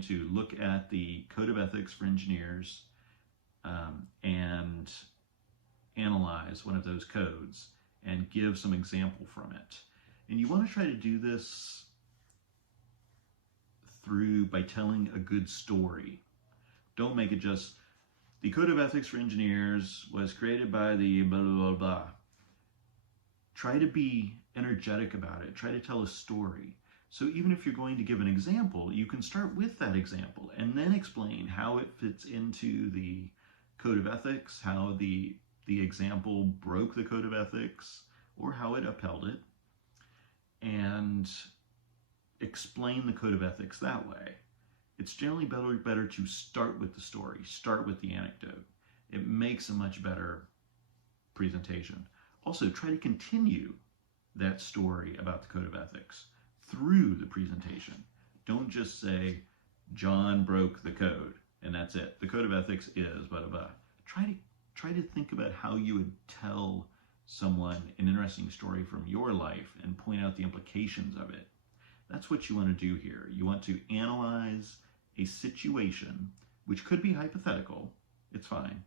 going to look at the Code of Ethics for Engineers and analyze one of those codes and give some example from it. And you want to try to do this by telling a good story. Don't make it just, the Code of Ethics for Engineers was created by the blah, blah, blah, blah. Try to be energetic about it. Try to tell a story. So even if you're going to give an example, you can start with that example and then explain how it fits into the Code of Ethics, how the example broke the Code of Ethics, or how it upheld it, and explain the Code of Ethics that way. It's generally better to start with the story, start with the anecdote. It makes a much better presentation. Also, try to continue that story about the Code of Ethics through the presentation. Don't just say, John broke the code, and that's it. The Code of Ethics is blah, blah, blah. Try to think about how you would tell someone an interesting story from your life and point out the implications of it. That's what you want to do here. You want to analyze a situation, which could be hypothetical, it's fine,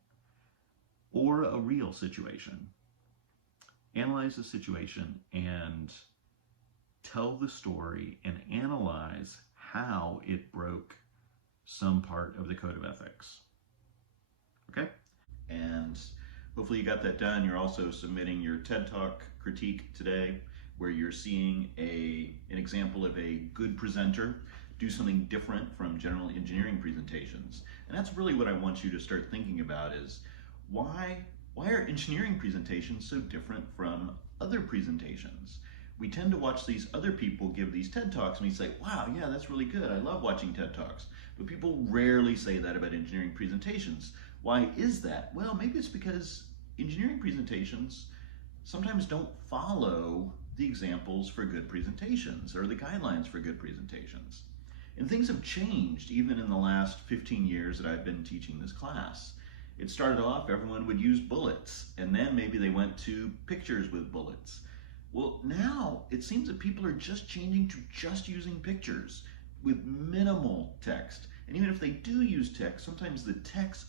or a real situation. Analyze the situation and tell the story and analyze how it broke some part of the Code of Ethics. Okay? And hopefully you got that done. You're also submitting your TED Talk critique today, where you're seeing an example of a good presenter do something different from general engineering presentations. And that's really what I want you to start thinking about is, why are engineering presentations so different from other presentations? We tend to watch these other people give these TED Talks and we say, wow, yeah, that's really good. I love watching TED Talks. But people rarely say that about engineering presentations. Why is that? Well, maybe it's because engineering presentations sometimes don't follow the examples for good presentations or the guidelines for good presentations. And things have changed even in the last 15 years that I've been teaching this class. It started off, everyone would use bullets, and then maybe they went to pictures with bullets. Well, now it seems that people are just changing to just using pictures with minimal text. And even if they do use text, sometimes the text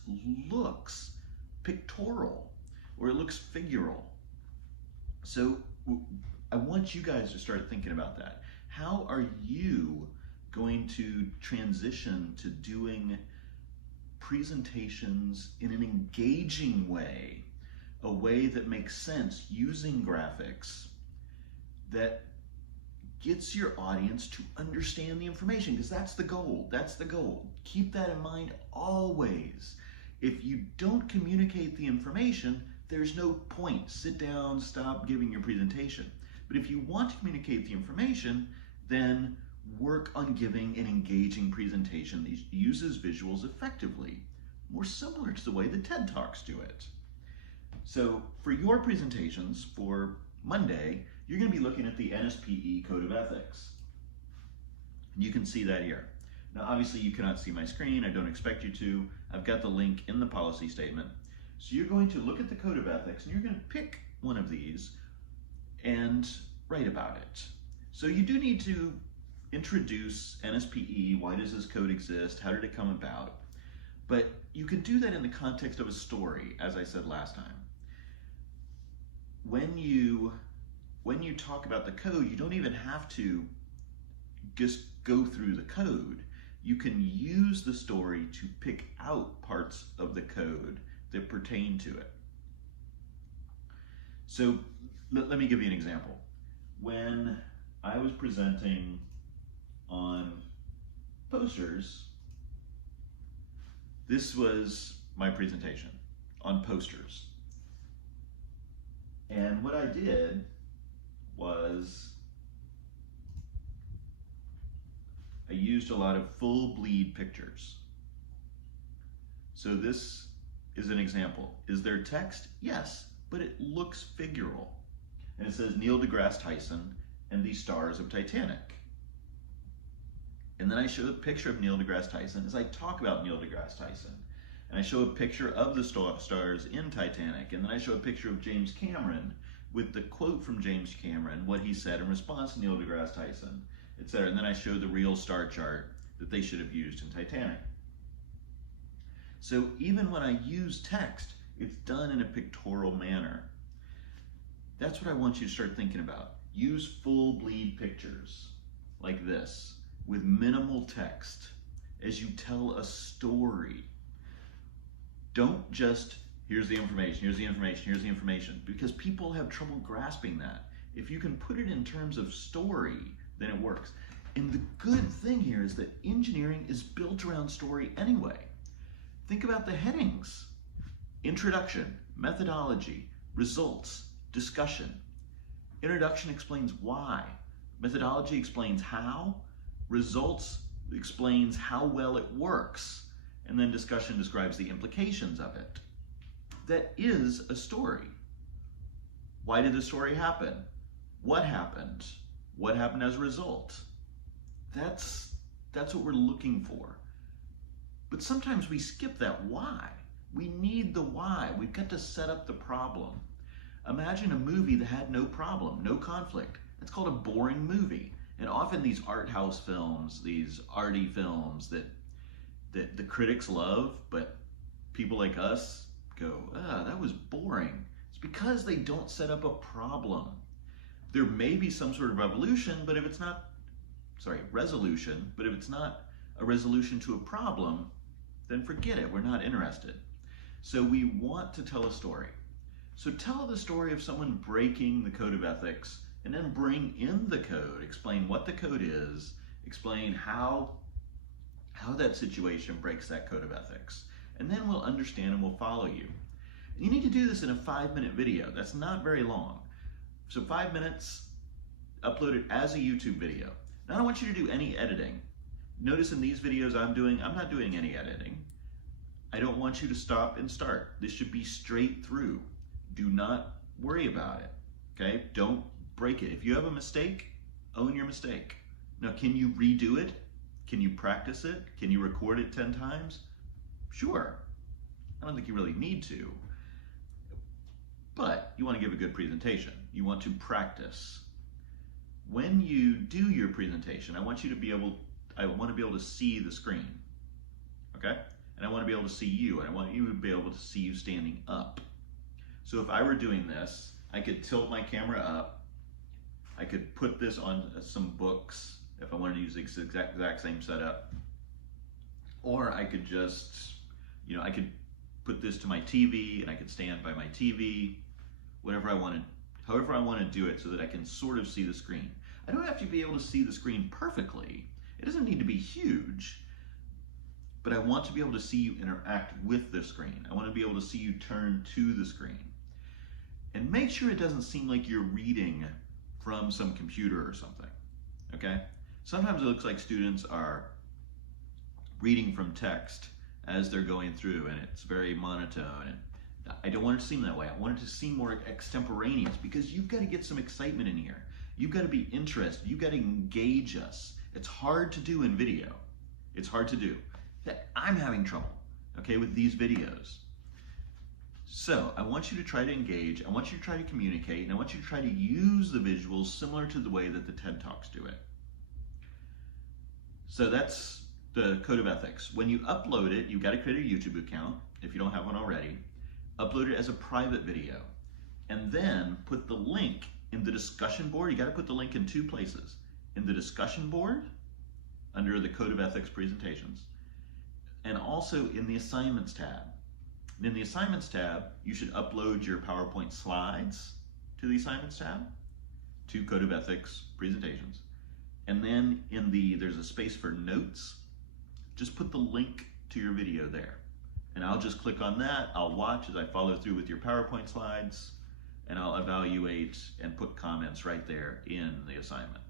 looks pictorial or it looks figural. So I want you guys to start thinking about that. How are you going to transition to doing presentations in an engaging way, a way that makes sense using graphics, that gets your audience to understand the information? Because that's the goal. That's the goal. Keep that in mind always. If you don't communicate the information, there's no point. Sit down, stop giving your presentation. But if you want to communicate the information, then work on giving an engaging presentation that uses visuals effectively, more similar to the way the TED Talks do it. So for your presentations for Monday, you're going to be looking at the NSPE Code of Ethics. And you can see that here. Now obviously you cannot see my screen, I don't expect you to. I've got the link in the policy statement. So you're going to look at the Code of Ethics and you're going to pick one of these and write about it. So you do need to introduce NSPE, why does this code exist, how did it come about? But you can do that in the context of a story, as I said last time. When you talk about the code, you don't even have to just go through the code. You can use the story to pick out parts of the code that pertain to it. So let me give you an example. When I was presenting on posters, this was my presentation on posters. And what I did was I used a lot of full bleed pictures. So this is an example. Is there text? Yes, but it looks figural. And it says Neil deGrasse Tyson and the stars of Titanic. And then I show a picture of Neil deGrasse Tyson as I talk about Neil deGrasse Tyson. And I show a picture of the stars in Titanic. And then I show a picture of James Cameron with the quote from James Cameron, what he said in response to Neil deGrasse Tyson, etc. And then I show the real star chart that they should have used in Titanic. So even when I use text, it's done in a pictorial manner. That's what I want you to start thinking about. Use full bleed pictures like this with minimal text as you tell a story. Don't just, here's the information, here's the information, here's the information, because people have trouble grasping that. If you can put it in terms of story, then it works. And the good thing here is that engineering is built around story anyway. Think about the headings. Introduction, methodology, results, discussion. Introduction explains why. Methodology explains how. Results explains how well it works. And then discussion describes the implications of it. That is a story. Why did the story happen? What happened? What happened as a result? That's what we're looking for. But sometimes we skip that why. We need the why. We've got to set up the problem. Imagine a movie that had no problem, no conflict. That's called a boring movie. And often these art house films, these arty films that the critics love, but people like us go, that was boring. It's because they don't set up a problem. There may be some sort of resolution, but if it's not a resolution to a problem, then forget it, we're not interested. So we want to tell a story. So tell the story of someone breaking the code of ethics, and then bring in the code, explain what the code is, explain how that situation breaks that code of ethics. And then we'll understand and we'll follow you. You need to do this in a 5-minute video. That's not very long. So 5 minutes, upload it as a YouTube video. Now I don't want you to do any editing. Notice in these videos I'm not doing any editing. I don't want you to stop and start. This should be straight through. Do not worry about it, okay? Don't break it. If you have a mistake, own your mistake. Now, can you redo it? Can you practice it? Can you record it 10 times? Sure. I don't think you really need to. But you want to give a good presentation. You want to practice. When you do your presentation, I want to be able to see the screen, okay? And I want to be able to see you, and I want you to be able to see you standing up. So if I were doing this, I could tilt my camera up. I could put this on some books if I wanted to use the exact same setup. Or I could just, I could put this to my TV and I could stand by my TV, whatever I wanted, however I want to do it so that I can sort of see the screen. I don't have to be able to see the screen perfectly. It doesn't need to be huge, but I want to be able to see you interact with the screen. I want to be able to see you turn to the screen. And make sure it doesn't seem like you're reading from some computer or something, okay? Sometimes it looks like students are reading from text as they're going through, and it's very monotone. And I don't want it to seem that way. I want it to seem more extemporaneous, because you've got to get some excitement in here. You've got to be interested. You've got to engage us. It's hard to do in video. It's hard to do. I'm having trouble, okay, with these videos. So I want you to try to engage, I want you to try to communicate, and I want you to try to use the visuals similar to the way that the TED Talks do it. So that's the code of ethics. When you upload it, you've got to create a YouTube account if you don't have one already. Upload it as a private video, and then put the link in the discussion board. You got to put the link in 2 places. In the discussion board, under the code of ethics presentations, and also in the assignments tab. And in the assignments tab, you should upload your PowerPoint slides to the assignments tab, to code of ethics presentations. And then there's a space for notes. Just put the link to your video there. And I'll just click on that. I'll watch as I follow through with your PowerPoint slides, and I'll evaluate and put comments right there in the assignment.